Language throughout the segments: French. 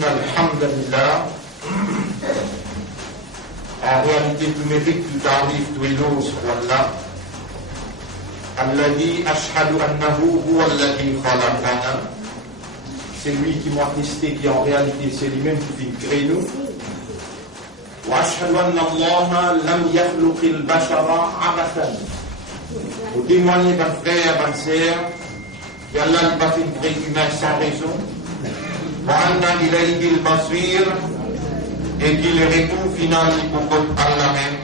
إن الحمد لله. En réalité, tout mérite, tout arrive, tout éloge pour Allah. Alladhi ashhadu annahu huwa alladhi khalaqana. C'est lui qui m'a attesté qu'en réalité, c'est lui-même qui crée nous. Wa ashhadu anna Allah lam yakhluqil bashara abathan. Pour témoigner d'un frère, d'une sœur, qu'Allah n'a pas fait une créé humain sans raison. Wa anna ilayhi al-basir. Et qu'il est retour final pour Allah même.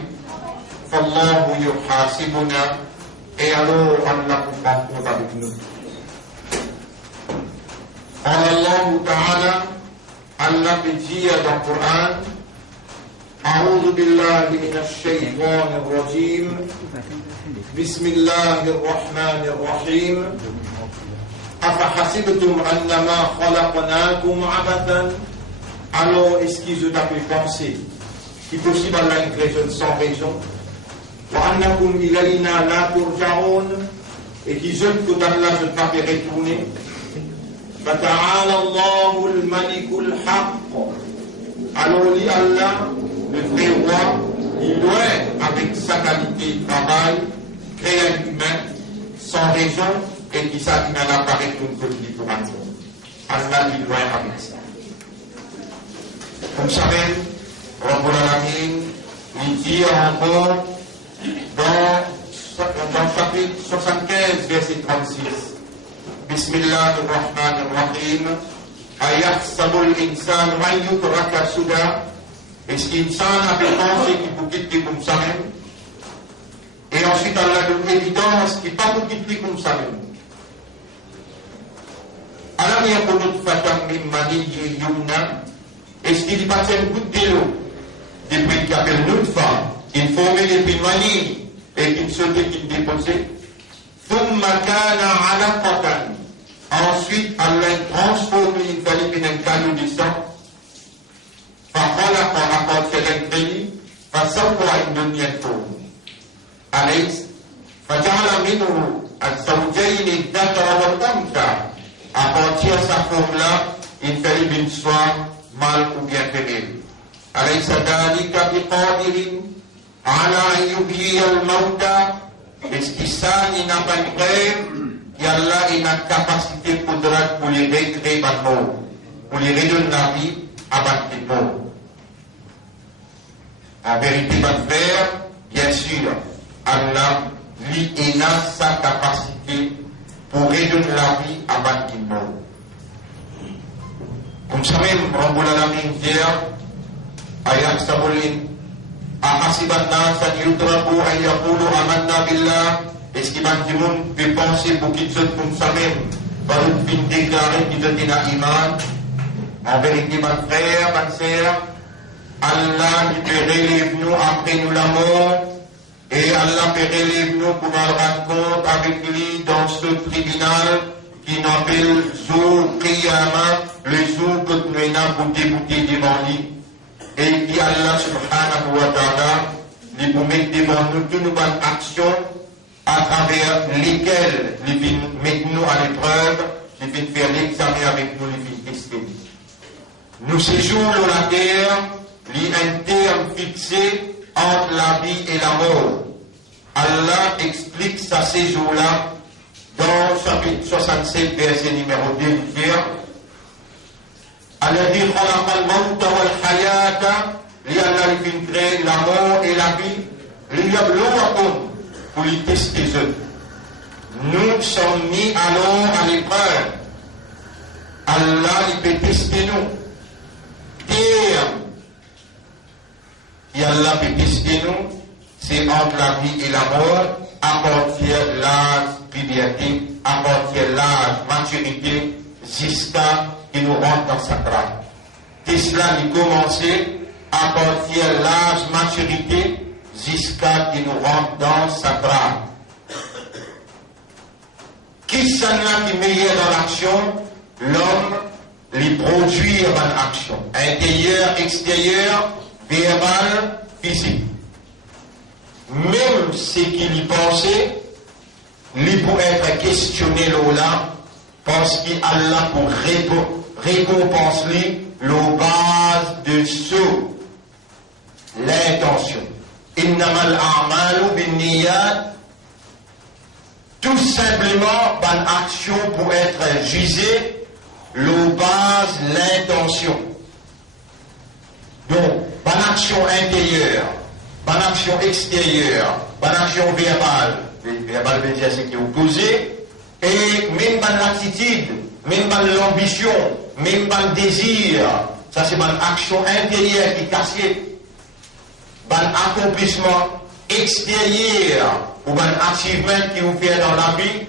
Fallahu yuhasibuna. Et alors Allah prend compte avec nous. Allah Ta'ala, Allah dit dans le Coran, أعوذ بالله من الشيطان الرجيم بسم الله الرحمن الرحيم أفحسبتم أنما خلقناكم عبثا. Alors, est-ce qu'ils ont pu penser qu'il est possible Allah une raison sans raison? وأنكم إلينا لا ترجعون. Et qu'ils ont que Allah ne pas retourner. فتعالى الله الملك الحق. Alors, lui Allah, le vrai roi, il doit, avec sa qualité de travail, créer un humain sans raison et qui s'attend à l'apparaître comme petit pour un jour. Allah, il doit avec ça. Comme vous savez, Rabbul Alamin, il dit encore dans chapitre 75, verset 36, Bismillahirrahmanirrahim, Ayahsabul insan man yutraka suda. Est-ce qu'insan a pensé qu'il peut quitter comme ça même? Et ensuite, Allah donne l'évidence qu'il ne peut pas quitter comme ça même. Alam yakunu fatan min maniyyin yumna. Est-ce qu'il y a une goutte d'eau depuis qu'il appelle notre femme, qu'il formait depuis mani et qu'il sautait, qu'il déposait? Ensuite, Allah transforme une valide en cadeau de sang. À partir de sa forme-là, il fallait une soie mal ou bien féminin. أليس ذلك بقادر على أن يحيي الموتى. Est-ce que ça, il n'a pas une rêve? Yallah, il a une capacité pour les recréer par mort, pour les redonner la vie à battre les morts. En vérité, votre frère, bien sûr, Allah, lui, il a sa capacité pour redonner la vie à battre les morts. Comme ça même, Rabbul Alamin dit, Ayam Sabulin, Ahasiban Nas an yutraku an yaqulu amanna billah. Est-ce qu'il y a du monde qui peut penser pour qu'ils soient comme ça même, par une fin déclarée qu'ils ont un iman? En vérité, mon frère, ma sœur, Allah peut relever nous après nous la mort, et Allah peut relever nous pour nous rendre compte avec lui dans ce tribunal qui nous appelle Jour Qiyamah, le jour que nous avons pour débouter devant lui. Et qui Allah subhanahu wa ta'ala, il vous met devant nous toutes nos bonnes actions à travers lesquelles il vient mettre nous à l'épreuve, il vient faire l'examen avec nous, il vient tester. Nous séjournons la terre, il y a un terme fixé entre la vie et la mort. Allah explique sa séjour-là dans chapitre 67, verset numéro 2, il dit Alladhi khalaqa al-mawta wal-hayata, Allah il crée la mort et la vie, liyabluwakum, pour les tester eux. Nous sommes mis alors à l'épreuve. Allah il peut tester nous. Terre qui Allah peut tester nous, c'est entre la vie et la mort, à partir de l'âge puberté, à partir de l'âge maturité, jusqu'à qui nous rentre dans sa grâce. Et cela a commencé à partir de l'âge maturité jusqu'à qui nous rentre dans sa grâce. Qui s'en a qui meilleur dans l'action? L'homme les produire dans l'action. Intérieur, extérieur, verbal, physique. Même ce qu'il y pensait, il peut être questionné là, parce qu'Allah pour récompense lui, la base de ce, l'intention. Innamal a'malu binniyat, tout simplement, bonne action pour être jugée, la base, l'intention. Donc, bonne action intérieure, bonne action extérieure, bonne action verbale, verbale veut dire ce qui est opposé, et même bonne attitude, même bonne l'ambition, même bonne désir, ça c'est bonne action intérieure qui est cassée, bonne accomplissement extérieur, ou bonne achievement qui vous fait dans la vie,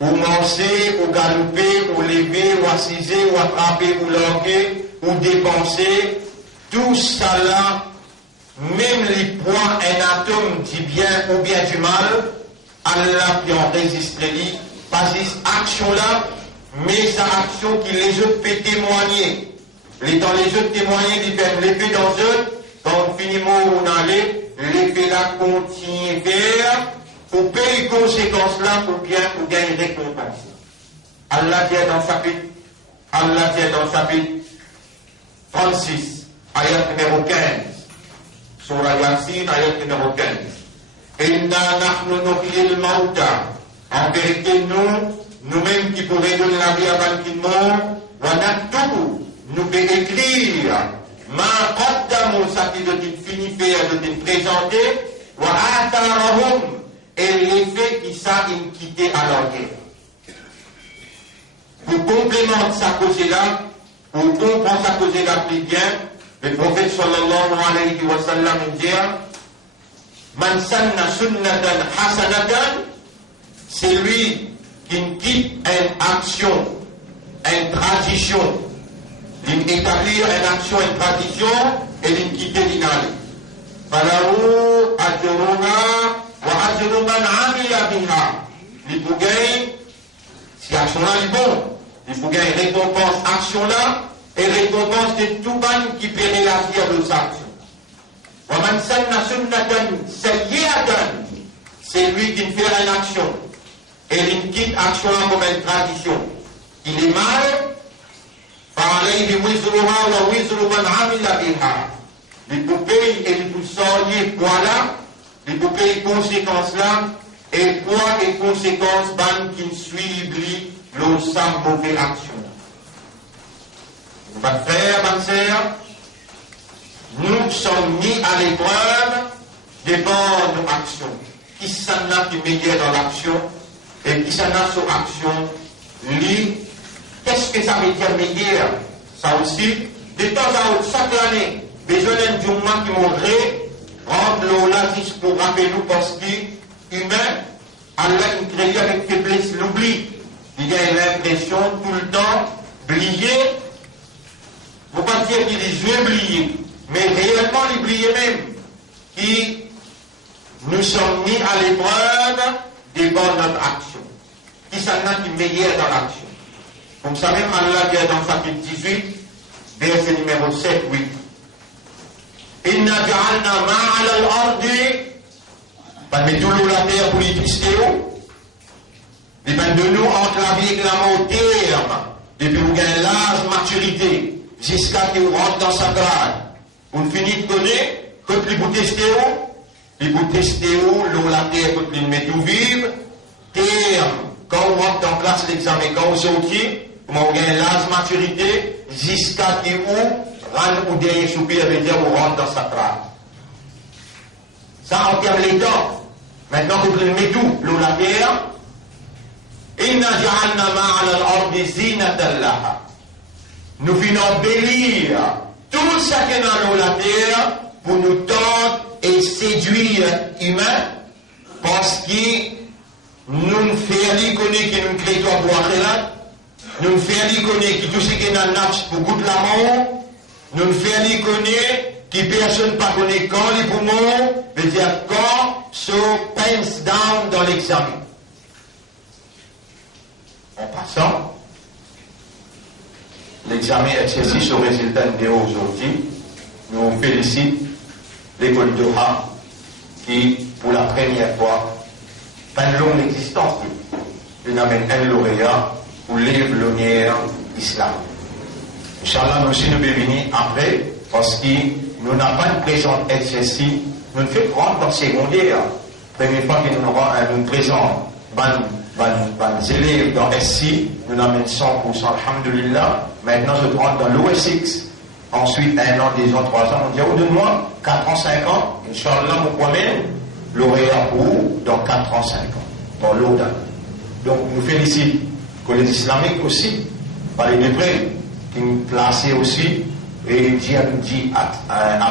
ou marcher, ou galoper, ou lever, ou assiser, ou attraper, ou languer, ou dépenser, tout ça là, même les points, un atome du bien ou bien du mal, Allah qui enregistre lui, pas cette action-là, mais sa action qui les autres fait témoigner. Dans les autres témoigner, ils peuvent l'effet dans eux, quand on finit où on allait, l'effet-là continue vers, pour payer les conséquences-là, pour bien, pour gagner des récompenses. Allah dit dans le chapitre 36, ayat numéro 15, Surah Yasin, ayat numéro 15. Inna nahnu nuhyil mauta. En vérité, nous-mêmes qui pourrions donner la vie avant qu'il meure, wa naktubu, nous pouvons écrire, ma qaddamu, ça qui doit être fini faire, doit être présenté, wa atharahum, et l'effet qui ça quitté à leur guerre. Pour complémenter sa cause-là, pour comprendre sa cause-là plus bien, le prophète sallallahu alayhi wa sallam dit, man sanna sunnatan hasanatan, c'est lui qui quitte une action, une tradition, d'établir une action, une tradition, et de quitter l'inali. Falahu ajruha wa ajru man amila biha. Il faut gagner, si action-là est bon, il faut gagner récompense action-là, et récompense de tout ban qui permet la vie de sa action. Wa man sanna sunnatan sayyi'atan, c'est lui qui fait une action. Et il quitte action comme une tradition. Il est mal, فَعَلَيْهِ وِزْرُهَا وَوِزْرُ مَنْ عَمِلَ بِهَا. Les poupées et les poussoliers, voilà, les poupées et conséquences là, et quoi et conséquences, ban qui suivent l'ensemble mauvaise action. Mon frère, ma sœur, nous sommes mis à l'épreuve des bonnes actions. Qui s'en a qui meilleur dans l'action, et qui s'en a sur action, lui, qu'est-ce que ça veut dire meilleur? Ça aussi, de temps à autre, chaque année, besoin d'un journal qui m'aurait rendre l'olatis pour rappeler nous parce qu'humain, Allah nous crée avec faiblesse l'oubli. Il y a l'impression tout le temps oublier. Il ne faut pas dire qu'il est oublié, mais réellement l'oublier même. Qui nous sommes mis à l'épreuve des bonnes actions. Qui s'en a qui meilleur dans l'action. Comme ça même Allah dit dans chapitre 18, verset numéro 7, 8. Inna ja'alna ma'ala al-ardi, pas de mettre la terre pour les twister. Et bien de nous entre la vie et la mort au terme, depuis vous gagnez l'âge maturité, jusqu'à ce que vous rentrez dans sa grade. Vous finissez de connaître, quand vous testez l'eau, la terre, quand vous mettez où vivre, terme, quand vous rentrez en classe l'examen, quand vous sortez, vous gagnez l'âge maturité, jusqu'à ce que vous rentrez au dernier soupir, veut dire vous rentrez dans sa grade. Ça en termes les temps. Maintenant, vous mettez tout, l'eau, la terre, Inna ja'alna ma'ala al-ardi zinatan laha. Nous venons embellir tout ce qui est dans la terre pour nous tendre et séduire humains parce que nous ne faisons pas connaître que nous créons pour là. Nous ne faisons pas connaître que tout ce qui est dans la nafs pour goûter la mort. Nous ne faisons pas connaître que personne ne pas connaître quand les poumons, veut dire quand se pens down dans l'examen. En passant, l'examen exercice au résultat de aujourd'hui, nous félicitons l'école de Ha qui, pour la première fois, dans une longue existence, nous amène un lauréat pour livre l'honneur islam. Inch'Allah, nous aussi nous devons venir après, parce que nous n'avons pas une présente SSI, nous ne faisons pas dans le secondaire. Première fois que nous présentons les élèves dans SI, nous avons 100%, alhamdulillah. Maintenant, je rentre dans l'OSX. Ensuite, 1 an, 2 ans, 3 ans, on dit, oh, donne-moi 4 ans, 5 ans, Inch'Allah, moi-même, lauréat pour dans 4 ans, 5 ans, dans l'ODA. Donc, nous félicitons que les islamiques aussi, par les déprés, qui nous placent aussi, et dit à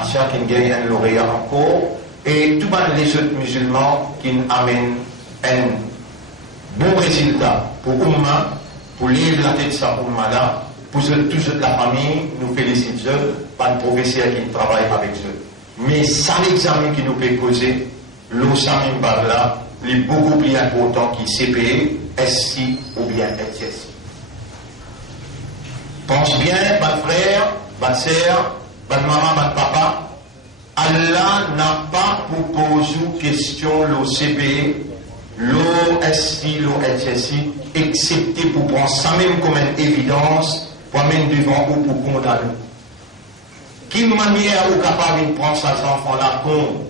chacun qui gagne un lauréat encore, et tous les autres musulmans qui amènent un bon résultat pour Oumma, pour lire la tête de sa Oumma là, pour toute la famille, nous félicitons par le professeur qui travaille avec eux. Mais ça, l'examen qui nous peut causer, l'Ossamim Bagla, est beaucoup plus important que CPE, SI ou bien SSI. Pense bien, votre frère, votre soeur, votre maman, votre papa, Allah n'a pas proposé question le CPE, l'OSI, l'OSSI, excepté pour prendre ça même comme une évidence, pour mettre devant ou pour condamner. Quelle manière vous capable de prendre ces enfants-là compte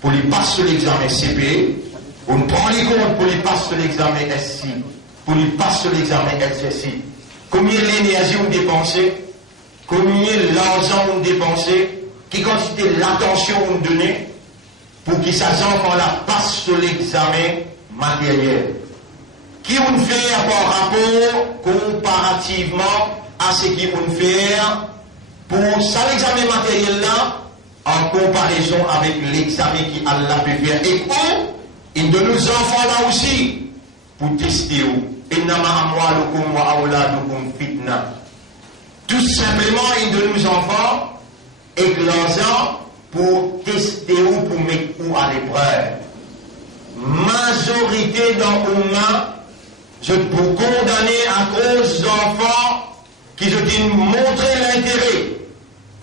pour les passer l'examen CPE, ou ne prendre les comptes pour les passer l'examen SI, pour les passer l'examen SSI. Combien d'énergie vous dépensez, combien d'argent vous dépensez, quelle quantité l'attention vous donnez pour que ces enfants-là passent sur l'examen matériel. Qui vous fait par rapport comparativement à ce qu'ils vont faire pour ça l'examen matériel là en comparaison avec l'examen qui Allah peut faire et il de nos enfants là aussi pour tester où innama amwalukum wa auladukum fitna, tout simplement il de nos enfants et l'argent pour tester ou pour mettre ou à l'épreuve. Majorité dans l'Oumma, je peux condamner à cause d'enfants qui je dis montrer l'intérêt,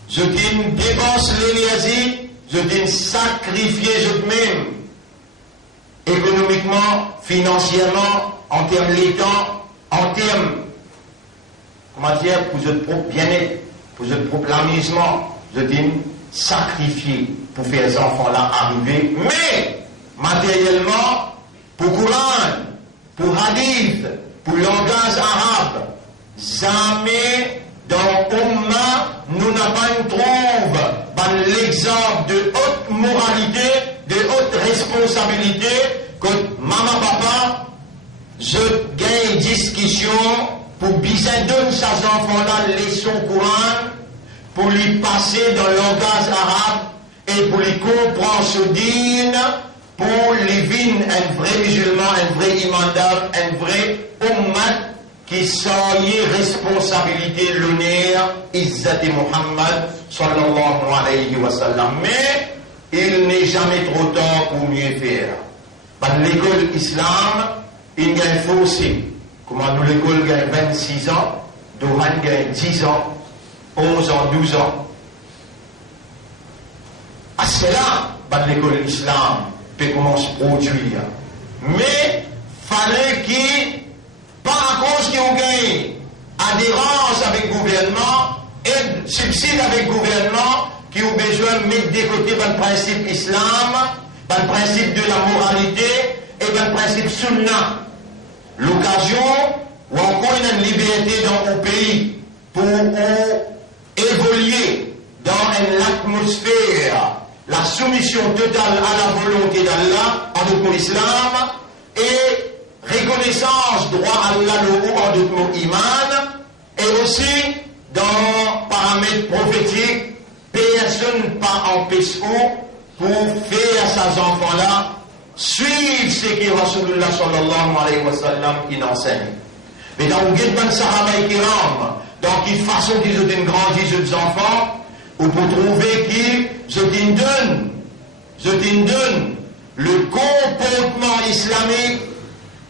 je dis dépense l'énergie, je dis sacrifier je-même, économiquement, financièrement, en termes d'état, en termes, comment dire, pour votre propre bien-être, pour votre propre amusement, je dis sacrifier pour faire ces enfants-là arriver, mais matériellement, pour Coran, pour hadith, pour langage arabe, jamais dans Oumma, nous n'avons pas trouvé l'exemple de haute moralité, de haute responsabilité, que maman, papa, je gagne discussion pour bien donner ces enfants-là leçon Coran, pour lui passer dans le langage arabe et pour lui comprendre ce dîne, pour les vivre un vrai musulman, un vrai imandar, un vrai ummat qui sont responsabilité l'honneur, Izzat Muhammad sallallahu alayhi wa sallam. Mais il n'est jamais trop tard pour mieux faire. Dans l'école islam, il y a un fossé. Comment nous l'école gagne 26 ans, Dohan gagne 10 ans, 11 ans, 12 ans. À cela, dans l'école islam, peut commencer à produire. Mais fallait qu'il, pas à cause qu'ils ont gagné adhérence avec le gouvernement et subside avec le gouvernement, qui ont besoin de mettre de côté le principe islam, le principe de la moralité et le principe sunna. L'occasion où encore il y a une liberté dans le pays pour évoluer dans une atmosphère, la soumission totale à la volonté d'Allah en notre islam et reconnaissance droit à Allah en notre iman, et aussi dans paramètres prophétiques, personne pas empêche pour faire ces enfants-là suivre ce que Rasulullah sallallahu alayhi wa sallam il enseigne. Mais dans le guide de Sahaba et Kiram, dans quelle façon qu'ils ont grandi ces enfants, ou pour trouver qui je donne le comportement islamique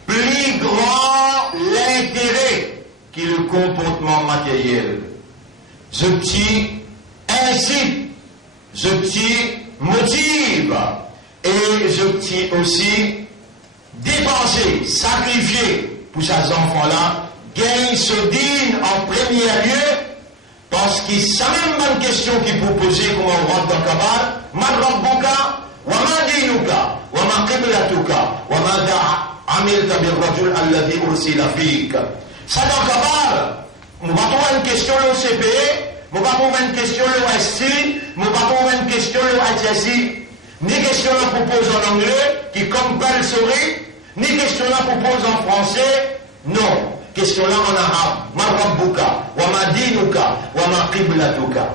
plus grand l'intérêt que le comportement matériel. Je t'y incite, je t'y motive et je t'y aussi dépenser, sacrifier pour ces enfants-là, gagne ce dîne en premier lieu, Parce que c'est même bonne question qui peut poser comme on rentre dans le Kabbal. Man rabbuka, wa ma dinuka, wa ma qiblatuka, wa ma amilta bil rajul alladhi ursila fik. Ça dans le Kabbal, nous va trouver une question le CPE, nous va trouver une question le SC, nous va trouver une question le HSI. Ni question là pour poser en anglais, qui compulsory, ni question là pour poser en français, non. Question là en arabe, ma rabbuka, wa ma dinuka, wa ma qiblatuka.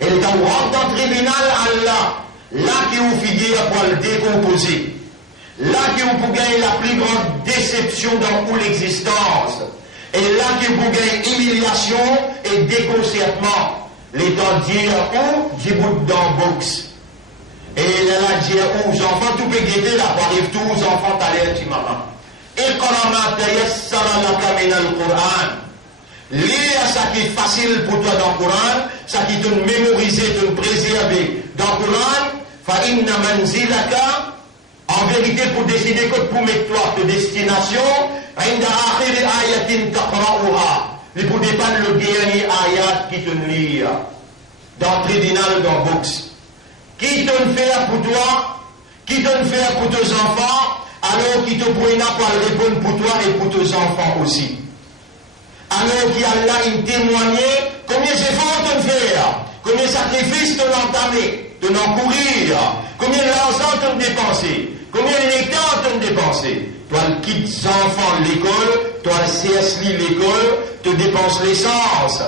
Et quand on rentre dans le tribunal, Allah, là qui vous figure pour le décomposer, là qui vous pour gagner la plus grande déception dans l'existence, et là qui vous gagne humiliation et déconcertement, l'état dire où, Djibout dans box. Et là, dire où, aux enfants, tout peut guetter là, pour arriver tous aux enfants, t'allais, tu maman. Iqra ma tayassara laka min al-Qur'an. Lis ça qui est facile pour toi dans le Coran, ça qui te mémoriser, te préserver dans le Coran. Fa inna manzilaka, en vérité pour décider que pour mettre toi de destination, inda akhir ayatin taqra'uha. Il pour dépendre le dernier ayat qui te lit dans le tribunal dans le box. Qui te le fait pour toi, qui te le fait pour tes enfants, alors qui te pourrait pas répondre pour toi et pour tes enfants aussi. Alors qui Allah il témoignait combien d'efforts te faire, combien de sacrifices te l'entamer, te l'encourir, combien d'argent te dépenser, combien d'états te dépenser. Toi le quittes enfants l'école, toi le CSI l'école, te dépense l'essence,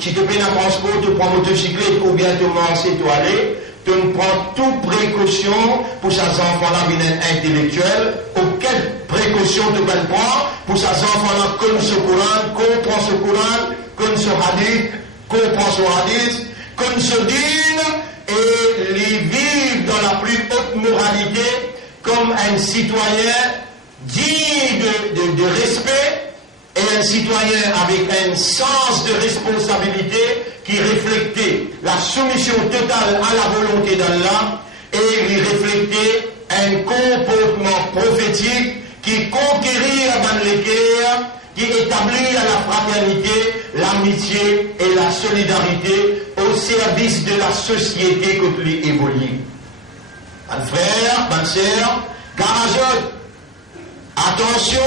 tu te peines à transport, te prends motocyclette ou bien te lancer toilette. Tu prends toute précaution pour ces enfants-là bien intellectuels. Auquel précaution tu peux prendre pour ces enfants-là connaissent ce Coran, comprend ce Coran, connaissent ce hadith, comprend ce hadith, connaissent ce dîne et les vivent dans la plus haute moralité comme un citoyen digne de respect et un citoyen avec un sens de responsabilité qui reflétait la soumission totale à la volonté d'Allah et qui reflétait un comportement prophétique qui conquérit dans les cœurs, qui établit la fraternité, l'amitié et la solidarité au service de la société que tu évolue. Mon frère, ma soeur, garageux, attention,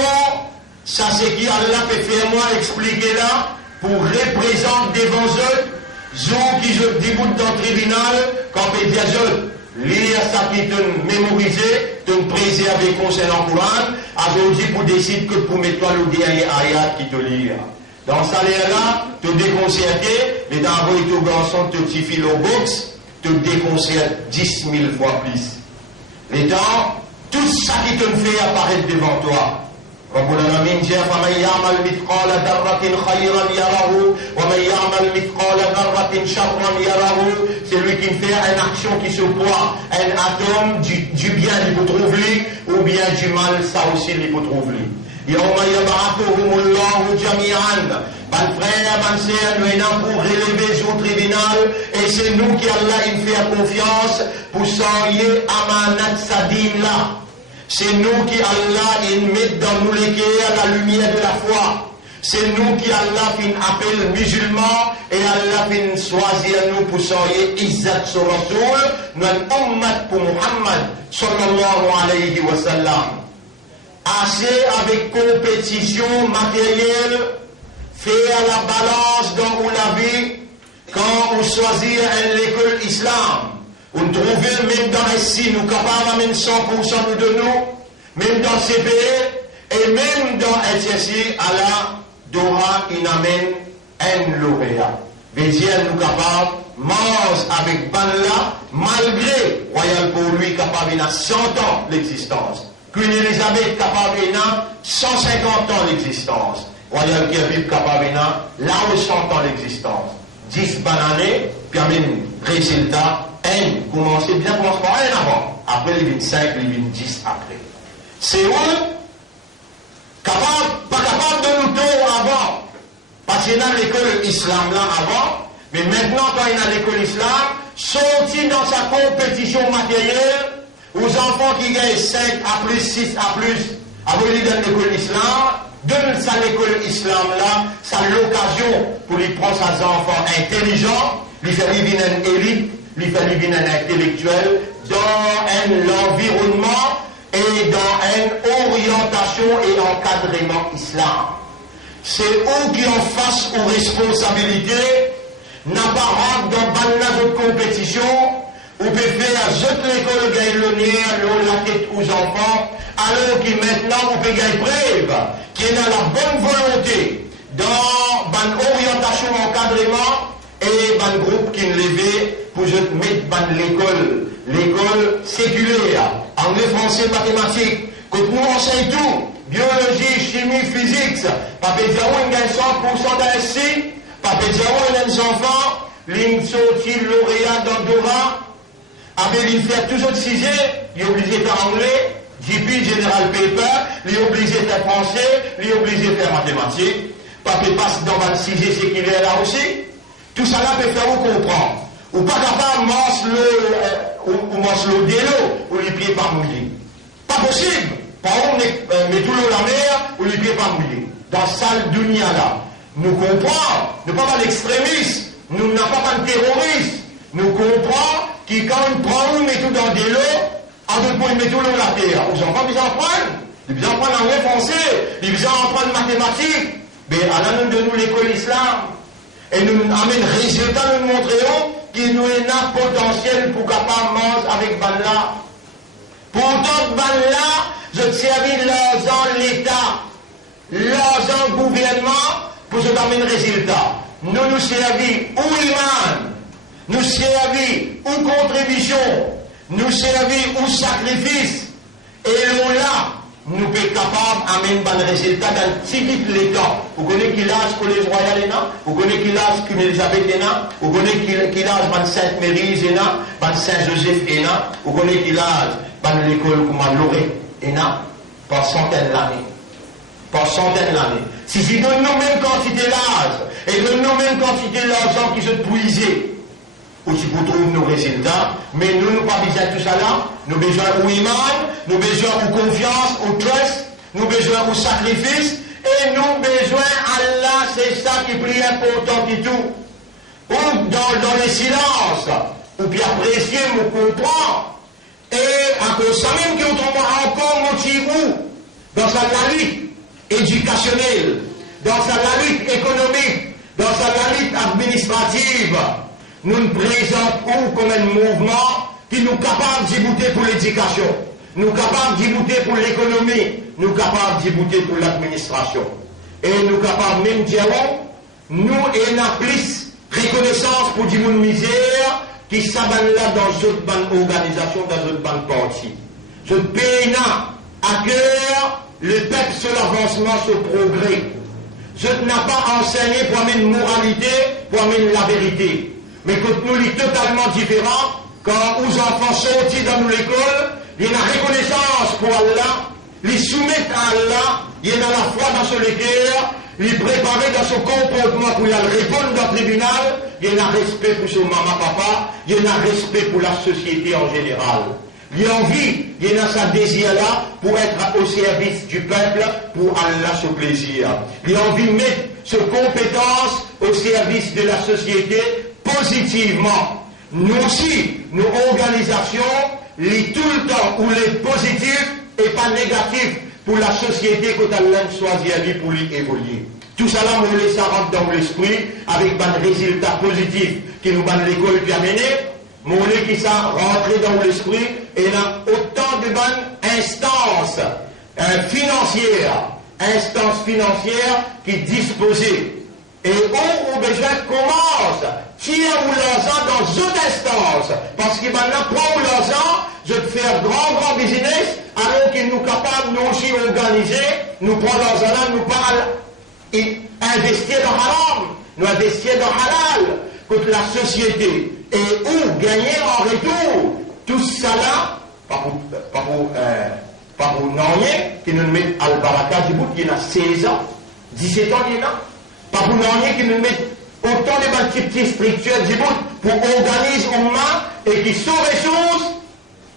ça c'est qui Allah peut faire moi expliquer là, pour représenter devant eux, ceux qui se déboutent dans le tribunal, quand ils disent, lire ça qui te mémoriser, te préserver concernant le Coran, aujourd'hui pour décider que pour mettre toi le dernier ayat qui te lit. Dans ce salaire-là, te déconcerter, les d'envoyer ton garçon te petit fil au box, te déconcerte 10 000 fois plus. Les temps, tout ça qui te fait apparaître devant toi. رب العالمين جاء فمن يعمل مثقال ذرة خيرا يره ومن يعمل مثقال ذرة شرا يره. Celui qui fait une action qui se voit, un atome du bien il peut trouver ou bien du mal ça aussi il peut trouver. يوم يبعثهم الله جميعا. Mon frère, ma sœur, nous sommes pour relever au tribunal et c'est nous qui Allah il fait confiance pour s'enlier amanat sadim là. C'est nous qui Allah il met dans nous les cœurs la lumière de la foi. C'est nous qui Allah fin appelle musulmans et Allah fin choisir nous pour soyez Izzat sur Rasoul, notre ummat pour Muhammad sallallahu alayhi wa sallam. Assez avec compétition matérielle, faire la balance dans la vie quand on choisit l'école islam. On trouve même dans SI, nous capables même 100% de nous, même dans CPE et même dans HSI, Allah Dora il amène un lauréat. Veut dire nous capables, mange avec Banla, malgré Royal pour lui capable il a 100 ans l'existence. Queen Elizabeth capable il a 150 ans l'existence. Royal Kevin capable il a là où 100 ans l'existence. 10 bananes, puis amène résultat. Commencez bien, commence par un avant. Après les 25, les 10 après. C'est où? Pas capable de nous tourner avant. Parce qu'il y a l'école islam là avant. Mais maintenant, quand il y a l'école islam, sorti dans sa compétition matérielle, aux enfants qui gagnent 5 à plus, 6 à plus, avant de dans l'école islam, donne ça l'école islam là, ça l'occasion pour lui prendre ses enfants intelligents, lui faire vivre une élite, lui faire vivre un intellectuel dans un environnement et dans une orientation et encadrement islam. C'est eux qui en face aux responsabilités, n'a pas rentre dans une compétition, ou peut faire toute l'école gaillonnière, la tête aux enfants, alors que maintenant on peut gagner preuve qui est dans la bonne volonté, dans une orientation encadrement et un groupe qui est levé pour mettre dans l'école séculaire, anglais, français, mathématiques, que nous enseignons tout, biologie, chimie, physique, pas dire on gagne 100% d'ASC, pas dire on a des enfants, ligne sortie lauréat d'Andorra, avec il fait toujours de sujet, il est obligé de faire anglais, JP, General Paper, il est obligé de faire français, il est obligé de faire mathématiques, pas passe dans un sujet séculaire là aussi, tout ça là peut faire vous comprendre. Ou pas capable de manger l'eau de l'eau, ou les pieds pas mouillés. Pas possible. Par contre, met tout l'eau dans la mer, ou les pieds pas mouillés. Dans cette salle dunia là, nous comprenons, nous pas mal d'extrémistes, nous n'avons pas mal de terroristes, nous comprenons qui quand on prend, on met tout dans de l'eau, en d'autres points, on met tout l'eau dans la terre. Vous en pas besoin d'apprendre. Ils besoin d'apprendre l'anglais français, ils besoin d'apprendre mathématiques. Mais à la même de nous l'école islam. Et nous amène résultat, nous montrons qu'il nous est un potentiel pour capable manger avec Banla. Pourtant, Banla, je servis l'argent l'État, l'argent gouvernement pour se donner résultat. Nous servis ou iman, nous servis ou contribution, nous servis ou sacrifice. Et là, nous sommes capables d'amener un résultat dans le petit l'État. Vous connaissez qui l'âge pour les royales, vous connaissez qui l'âge pour Elisabeth, vous connaissez qui l'âge pour Sainte-Mérie, pour Saint-Joseph, vous connaissez qui l'âge pour l'école comme Loré, par centaines d'années. Par centaines d'années. Si ils donnent nos mêmes quantités d'âge et donnent nos mêmes quantités d'argent qui sont puisés, ou si vous trouvez nos résultats, mais nous n'avons pas besoin de tout ça là. Nous avons besoin au iman, nous avons besoin de confiance, au trust, nous avons besoin au sacrifice, et nous avons besoin Allah, c'est ça qui est plus important que tout. Ou dans les silences, ou bien apprécier, nous comprendre, et à cause de ça même qui autrement encore motive dans sa lutte éducationnelle, dans sa lutte économique, dans sa lutte administrative. Nous nous présentons comme un mouvement qui nous capable d'y bouter pour l'éducation, nous capables d'y bouter pour l'économie, nous capables d'y bouter pour l'administration. Et nous capables même de dire, nous ayons plus reconnaissance pour du monde misère qui s'abandonne là dans une bonne organisation, dans une bonne partie. Ce pays à cœur le peuple sur l'avancement, sur le progrès. Je n'ai pas enseigné pour amener une moralité, pour amener la vérité. Mais que nous sommes totalement différents, quand aux enfants sortis dans l'école, il y a une reconnaissance pour Allah, les soumettre à Allah, il y a la foi dans son cœur, les préparer dans son comportement pour y répondre dans le tribunal, il y a un respect pour son maman, papa, il y a un respect pour la société en général. Il y a envie, il y a sa désir là pour être au service du peuple, pour Allah son plaisir. Il y a envie de mettre ses compétences au service de la société positivement. Nous aussi, nos organisations, les tout le temps où les positifs et pas négatifs pour la société que Allah choisit pour lui évoluer. Tout ça là, on laisse ça rentrer dans l'esprit avec un résultat positif qui nous donne l'école qui a mené. Mon qui ça rentrer dans l'esprit et là autant de bonnes instances financières qui disposaient. Et on a besoin commence, tiens ou l'argent dans une instance, parce que maintenant prend l'argent, je vais faire grand business, alors qu'ils nous capables nous aussi organiser, nous prendre l'argent là, nous parlent et investir dans haram, nous investir dans halal, contre la société. Et où gagner en retour tout ça là, pas pour Nanye, qui nous met à Al-Baraka du bout, qui a 16 ans, 17 ans, il y en a. Pas pour Nanye, qui nous met autant de petits spirituels du bout, pour organiser une main et qui sont ressources.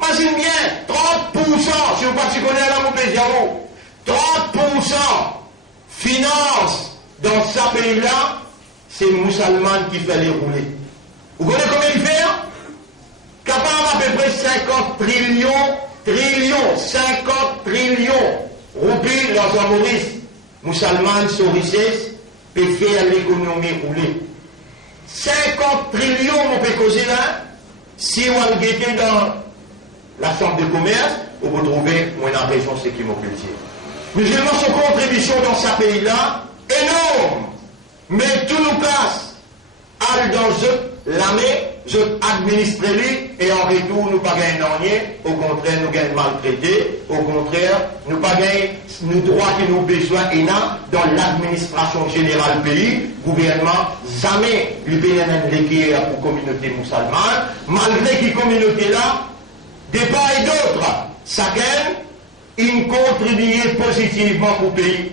Imagine bien, 30%, si vous ne connaissez pas la mauvaise 30% finance dans ce pays-là, c'est les musulmans qui fait les rouler. Vous connaissez combien il fait? Capable à peu près 50 trillions, 50 trillions roupies dans un Maurice. Musulmans, Sorisses, peut faire l'économie rouler. 50 trillions, on peut causer là. Si on guette dans la chambre de commerce, vous vous trouvez moins d'impression ce qui m'a plaisir. Musulmans, son contribution dans ce pays-là, énorme. Mais tout nous place. Al dans l'armée, je administre et en retour, nous pas gagner rien. Au contraire, nous gagnons maltraité. Au contraire, nous pas gagner nos droits que nous besoin et dans l'administration générale du pays, gouvernement, jamais le pays n'a pour la communauté musulmane. Malgré que la communauté là, de part et d'autre, ça gagne, il contribue positivement pour le pays.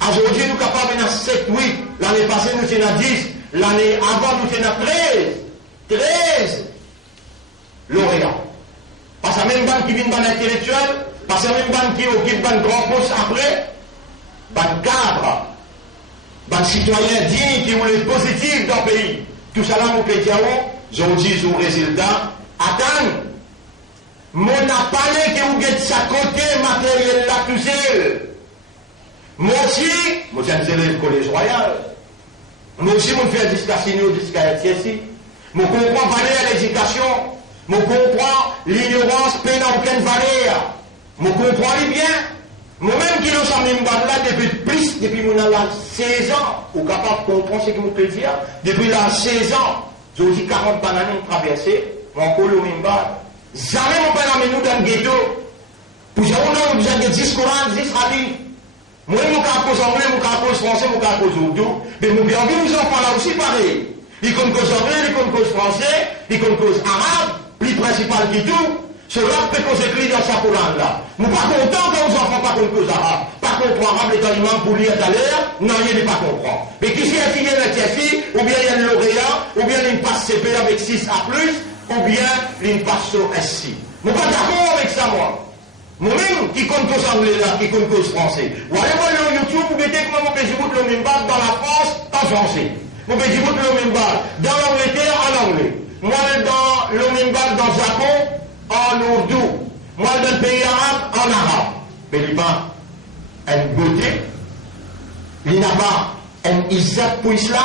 Aujourd'hui, nous sommes capables de 7, 8. L'année passée, nous sommes à 10. L'année avant, nous sommes à 13 lauréats. Parce que même bande qui vient dans l'intellectuel, parce que même bande qui occupe un grand poste après, ban cadre, ban citoyen digne qui voulait positif dans le pays. Tout ça là, mon pédiao, aujourd'hui, au résultat, attends, mon appareil que vous êtes sa côté matériel là, tout seul. Moi aussi, moi j'ai un élève collège royal. Moi aussi, je fais jusqu'à Sino, jusqu'à ici. Je comprends valeur l'éducation. Je comprends l'ignorance, peine à aucune valeur. Je comprends les biens. Moi-même qui nous sommes là depuis mon âge 16 ans, ou capable de comprendre ce que je peux dire. Depuis l'âge 16 ans, j'ai dit 40 bananes traversées, mon colo mimba. Jamais mon père n'a nous dans le ghetto. Pour ça, on a besoin de 10 Coran, 10 hadiths. Moi, je suis cause anglais, je suis cause français, je suis cause urdu. Mais mon bien, nous enfants là aussi pareil. Ils connaissent cause anglais, ils connaissent cause français, ils connaissent cause arabe, plus principal qui tout. Cela peut cause écrit dans sa Coran là. Nous pas contents quand nos enfants pas connaissent cause arabe. Pas comprendre arabe, les aliments pour lire tout à l'heure, non, il n'est pas comprendre. Mais qui s'est attiré le TSI, ou bien il y a le lauréat, ou bien il passe CP avec 6 A+, ou bien il passe sur SI. Je ne suis pas d'accord avec ça, moi. Moi-même, qui compte cause anglais là, qui compte cause français. Ou allez voir le YouTube, vous mettez comment mon pays le même bas dans la France, en français. Mon pays le même bas dans l'Angleterre, en anglais. Moi, dans le même bas dans le Japon, en ourdou. Moi, dans le pays arabe, en arabe. Mais il n'y a pas une beauté, il n'y a pas un isaac pour l'islam.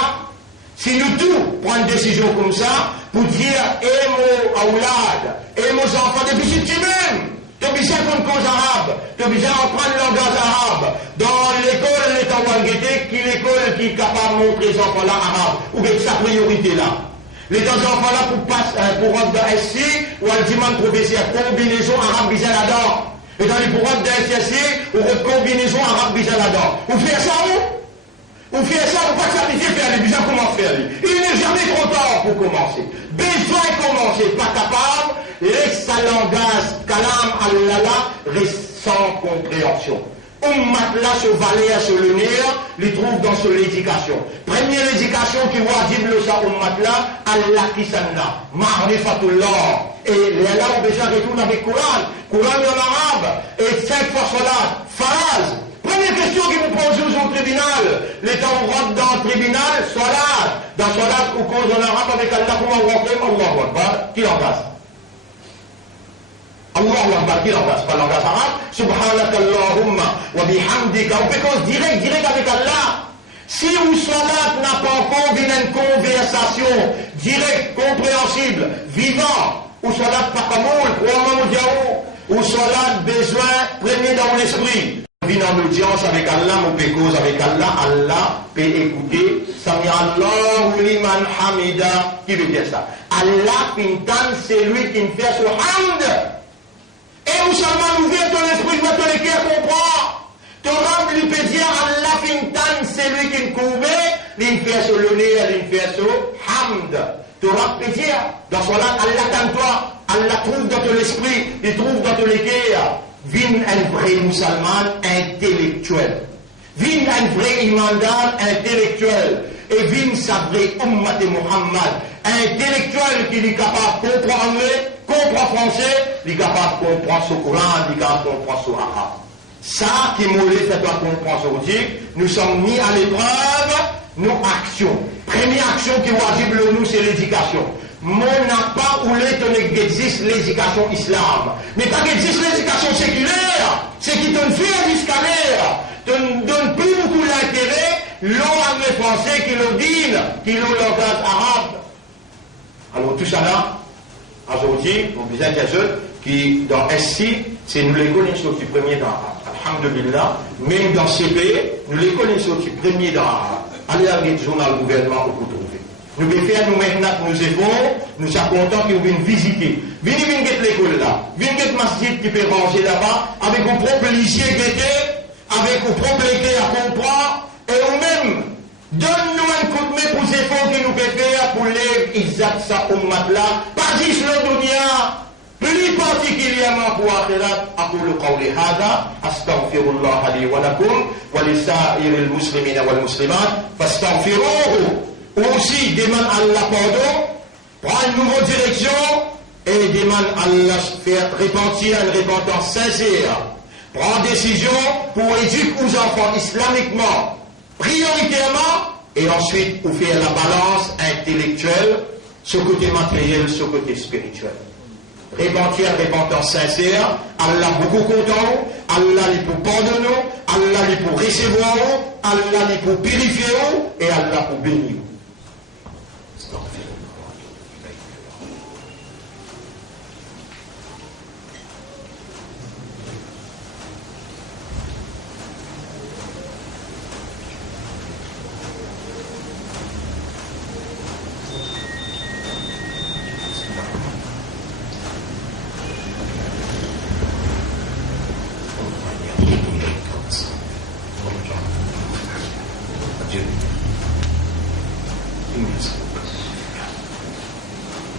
Si nous tous prenons une décision comme ça, pour dire, et mon aoulad, et mon enfant, depuis ce petit même, tu es obligé de cause arabe, tu es obligé d'apprendre le langage arabe. Dans l'école, l'État Ouanguété, qui est l'école qui est capable de montrer les enfants là arabes, ou bien sa priorité là. Les deux enfants là pour rentrer dans SC, ou un dimanche professeur, combinaison arabe bizarre là-dedans. Et dans les programmes de SSC, ou une combinaison arabe bizarre là-dedans. Vous faites ça où? Vous faites ça, vous pas satisfait faire les bizarres, comment faire lui? Il n'est jamais trop tard pour commencer. Besoin de commencer, pas capable. Laisse sa langage, kalam Allah, reste sans compréhension. Ummatla se valait sur le nerf, les trouve dans son éducation. Première éducation qui wajib le sa ummatla, Allah qui sanna, ma'rifatullah. Et là, on besoin de retourner avec Coran. Coran en arabe, et 5 fois salat, phrase. Première question qui vous pose au tribunal. L'État rentre dans le tribunal, salat. Dans salat, ou cause en arabe avec Allah, comment on rentre, Allahu Akbar, qui engage? Allahu Akbar, qui l'engage? Pas langage arabe. Subhanakallahumma wa bihamdika. On peut cause direct avec Allah. Si ou salat n'a pas encore une conversation directe, compréhensible, vivant, ou salat pas comme ou salat besoin premier dans l'esprit. Vient en audience avec Allah, on peut cause avec Allah, Allah peut écouter. Sami Allahu liman hamida. Qui veut dire ça? Allah pintan, c'est lui qui me fait son hamd. Et où seulement ouvrir ton esprit, ton cœur comprend. Ton âme lui peut dire Allah pintan, c'est lui qui me couvre. Il me fait sur le nez, il me fait sur hamd. Ton âme peut dire, dans son âme, Allah t'aime toi. Allah trouve dans ton esprit, il trouve dans ton cœur. Vin un vrai musulman intellectuel. Vin un vrai imandar intellectuel. Et vin sa vraie ummat de Muhammad. Intellectuel qui est capable de comprendre anglais, comprendre français, il est capable de comprendre ce Coran, il est capable de comprendre ce arabe. Ça qui m'a fait toi comprendre aujourd'hui, nous sommes mis à l'épreuve, nos actions. Première action qui wajib le nous, c'est l'éducation. Mon n'a pas où existe l'éducation islam. Mais quand existe l'éducation séculaire, c'est qui donne fait jusqu'à l'air, donne plus beaucoup l'intérêt, l'on a les Français qui le disent, qui l'ont langage arabe. Alors tout ça là, aujourd'hui, on besoin des autres qui, dans SC, c'est nous les connaissons du premier d'arabe. Alhamdulillah, même dans CP, nous les connaissons du premier d'arabe. Allez avec le journal gouvernement au coup trouver. Nous devons faire nous maintenant nous efforts, nous sommes contents qu'ils viennent visiter. Venez l'école là, venez le masjid qui peut ranger là-bas, avec vos propres lycées avec vos propres écrits à comprendre, et nous-mêmes, donne-nous un coup de main pour ces efforts que nous pouvons faire pour les Isaac sa ummat là, pas juste le dunya, plus particulièrement pour akhirat. أقول قولي هذا أستغفر الله لي ولكم ولسائر المسلمين والمسلمات فاستغفروه. Aussi demande Allah pardon, prend une nouvelle direction et demande Allah faire repentir une repentance sincère. Prend décision pour éduquer aux enfants islamiquement, prioritairement, et ensuite pour faire la balance intellectuelle, ce côté matériel, ce côté spirituel. Repentir, repentance sincère, Allah beaucoup content, Allah les pour pardonner, Allah les pour recevoir, Allah les pour purifier et Allah pour bénir.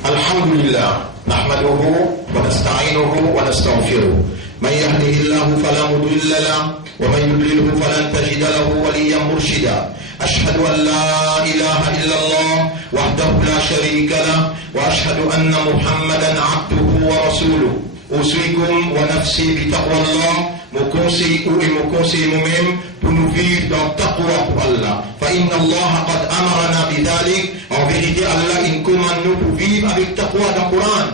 الحمد لله نحمده ونستعينه ونستغفره من يهده الله فلا مضل له ومن يضلله فلن تجد له وليا مرشدا أشهد أن لا إله إلا الله وحده لا شريك له وأشهد أن محمدا عبده ورسوله أوصيكم ونفسي بتقوى الله mon conseil ou et mon conseil moi-même pour nous vivre dans taqwa pour Allah. فإن الله قد أمرنا بذلك. En vérité, Allah il commande nous pour vivre avec taqwa dans le Coran.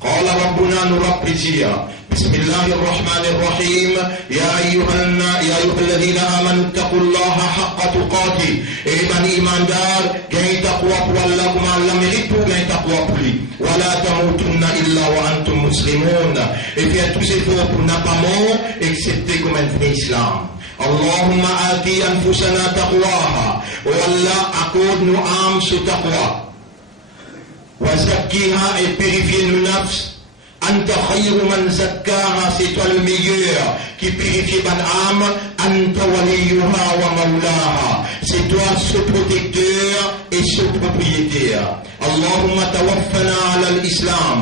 قال ربنا nous rend plaisir. بسم الله الرحمن الرحيم يا أيها الذين آمنوا اتقوا الله حق تقاته. Et bani imandar, gagnez taqwa pour Allah comme Allah mérite pour gagner taqwa pour lui. ولا تموتن إلا وأنتم مسلمون. Et faire tous ces efforts pour n'a pas mort, excepté comme un vrai islam. اللهم آتي أنفسنا تقواها. والله accorde nos âmes ce taqwa. وزكيها et purifie nos nafs. Anta khayru man zakkaha, c'est toi le meilleur qui purifie ban âme. Anta waliyuha wa maulaha, c'est toi ce protecteur et ce propriétaire. Allahumma tawaffana ala l'islam.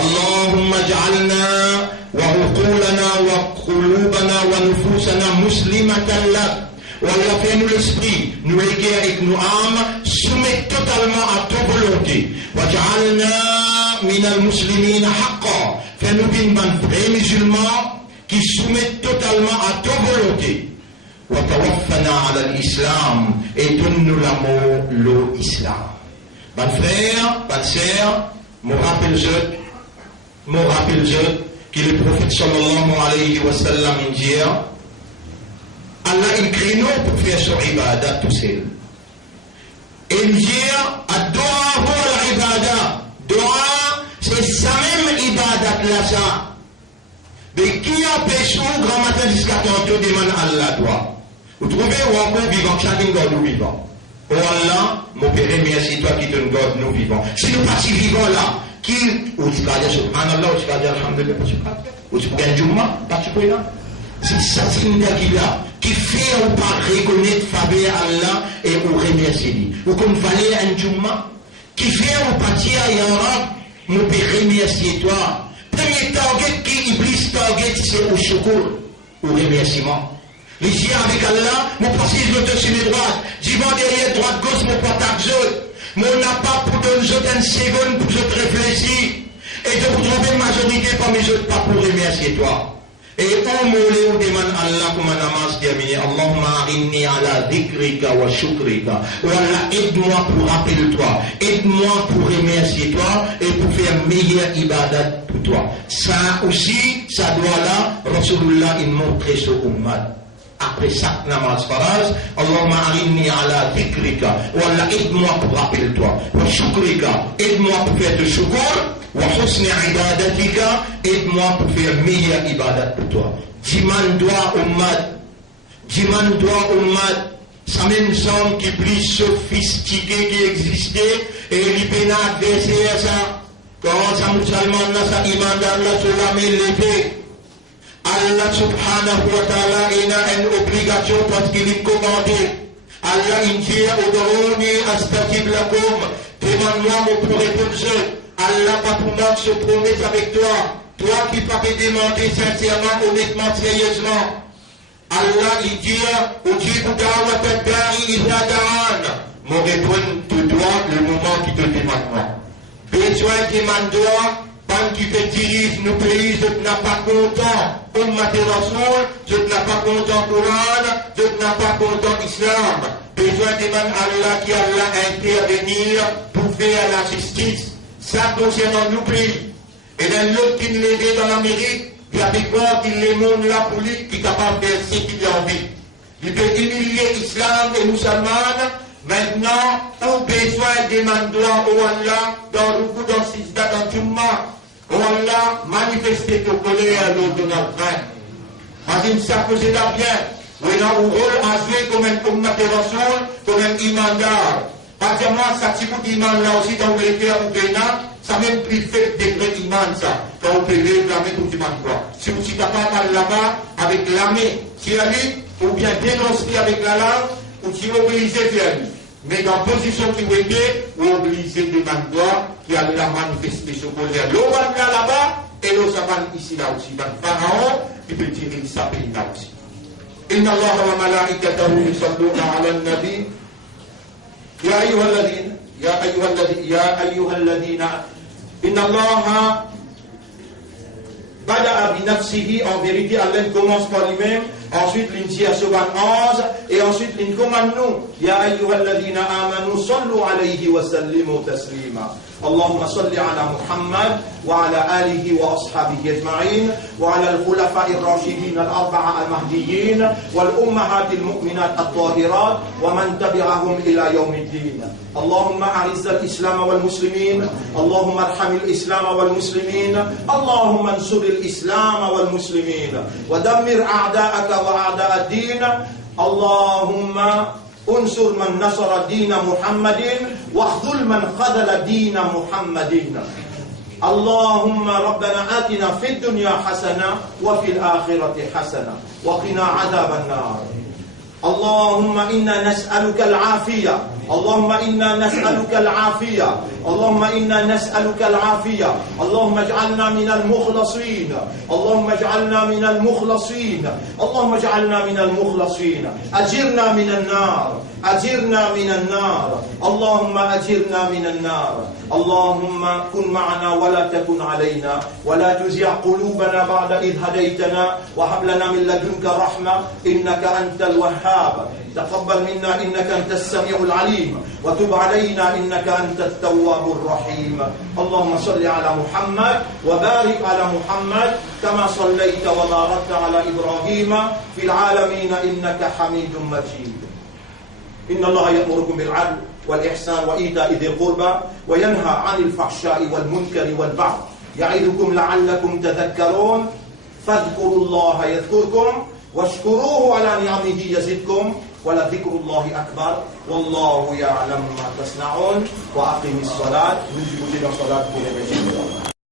Allahumma ja'alna wa uqulana wa qulubana wa nufusana muslimatan lak. Wallah, fais-nous l'esprit, nous les guerres avec nos âmes, soumettre totalement à ta volonté. Waj'alna min al-muslimin haqqa. Fais-nous une vrais musulmans qui soumettent totalement à ta volonté. Wa tawaffana ala l'islam. Et donne-nous l'amour, l'islam. Ban frère, ban sœur, me rappelle-je que le prophète sallallahu alayhi wa sallam dit Allah il crée nous pour faire son ibadat tout seul. Et il dit ad-doa huwa al-ibadah. Doa, c'est ça même ibadat là ça. Mais qui empêche au grand matin jusqu'à tantôt demande Allah doa. Vous trouvez ou encore vivant, chacun garde nous vivants. Oh Allah, mon Père, merci toi qui donne garde nous vivants. Si nous pas si vivants là, qui, ou tu vas dire subhanallah, ou tu vas dire alhamdulillah, ou tu peux dire Jumma, pas tu peux là. C'est ça, c'est une là qui fait ou pas reconnaître faveur Allah et ou remercier lui. Ou comme valait un Jumma, qui fait ou pas dire ya Rab, mon Père, remercier toi. Premier target qui Iblis target, c'est au secours, au remerciement. Les chiens avec Allah, mon précise le dessus mes droites. J'y-vais derrière, droite, gauche, mon portacle jaune. Mon n'a pas pour donner une seconde pour je te réfléchir. Et de vous trouver une majorité parmi les autres, pas pour remercier toi. Et on me demande Allah comme namaz terminé. Allahumma arinni ala dhikrika wa shukrika. Wallah, aide-moi pour rappeler toi. Aide-moi pour remercier toi et pour faire meilleure ibadat pour toi. Ça aussi, ça doit là, Rasulullah, il montre ce ummat. Après chaque namaz faraz, Allahumma arinni ala dhikrika. Wallah, aide-moi pour rappeler toi. Wa shukrika. Aide-moi pour faire de shukr. Wa husni ibadatika, aide-moi pour faire meilleure ibadat pour toi. Diman doa ummat, ça même semble qui est plus sophistiqué qui existait, et il peut adversaire ça. Quand ça musulman ça iman d'Allah sur la main levée. Allah subhanahu wa ta'ala il a une obligation parce qu'il est commandé. Allah il dit ud'uni astajib lakum, demande-moi pour répondre. Allah pas pour moi se promet avec toi. Toi qui peux demander sincèrement, honnêtement, sérieusement. Allah il dit ujibu da'wat ad-da'i idha da'an. Mon répondre te doit le moment qui te demande moi. Besoin demande toi, quand tu te diriges nos pays, je n'ai pas content. Ummat Rasoul, je n'ai pas content Coran, je n'ai pas content Islam. Besoin demande Allah qui Allah intervenir pour faire la justice. Ça concernant nos pays. Et dans l'autre qui l'est dans l'Amérique, il y a des corps qui les montrent la police qui est capable de faire ce qu'il a envie. Il peut humilier l'islam et les musulmans. Maintenant, on a besoin de mandats au Allah dans le coup dans Sisda, dans Jumma. Au Allah, manifester ton colère à l'autre de notre frère. Imagine ça que c'est là bien. On a un rôle à jouer comme un ummat Rasoul, comme un imandar. Parce que moi, ça, si vous dites là aussi, dans le faire ou Bénin, ça même plus fait des vrais imams, ça. Quand on peut réclamer pour du quoi. Si vous êtes capable là-bas, avec l'armée, si elle est, ou bien dénoncer avec la langue, ou si vous obligez de faire. Mais dans la position qui vous êtes, vous obligez de mandats qui a la manifester ce colère. L'eau va là-bas, et l'eau ça va ici là aussi. Dans le pharaon, il peut tirer sa pays là aussi. Inna Allah wa malaikatahu yusalluna ala nabi. يا أيها الذين إن الله بدأ بنفسه en vérité Allah commence par lui-même ensuite l'India Soban 11 et ensuite l'Incommande nous يا أيها الذين آمنوا صلوا عليه وسلموا تسليما اللهم صل على محمد وعلى آله وأصحابه أجمعين وعلى الخلفاء الراشدين الأربعة المهديين والأمهات المؤمنات الطاهرات ومن تبعهم إلى يوم الدين اللهم أعز الإسلام والمسلمين اللهم ارحم الإسلام والمسلمين اللهم انصر الإسلام والمسلمين ودمر أعداءك وأعداء الدين اللهم انصر من نصر دين محمد واخذل من خذل دين محمد اللهم ربنا آتنا في الدنيا حسنة وفي الآخرة حسنة وقنا عذاب النار اللهم إنا نسألك العافية اللهم إنا نسألك العافية اللهم إنا نسألك العافية اللهم اجعلنا من المخلصين اللهم اجعلنا من المخلصين اللهم اجعلنا من المخلصين أجرنا من النار أجرنا من النار اللهم أجرنا من النار اللهم كن معنا ولا تكن علينا ولا تزع قلوبنا بعد إذ هديتنا وهب لنا من لدنك رحمة إنك أنت الوهاب تقبل منا إنك أنت السميع العليم وتب علينا إنك أنت التواب الرحيم اللهم صل على محمد وبارك على محمد كما صليت وباركت على إبراهيم في العالمين إنك حميد مجيد إن الله يأمركم بالعدل والإحسان وإيتاء ذي القربى وينهى عن الفحشاء والمنكر والبغي يعظكم لعلكم تذكرون فاذكروا الله يذكركم واشكروه على نعمه يزدكم ولذكر الله أكبر والله يعلم ما تصنعون وأقم الصلاة نجيب إلى صلاة كل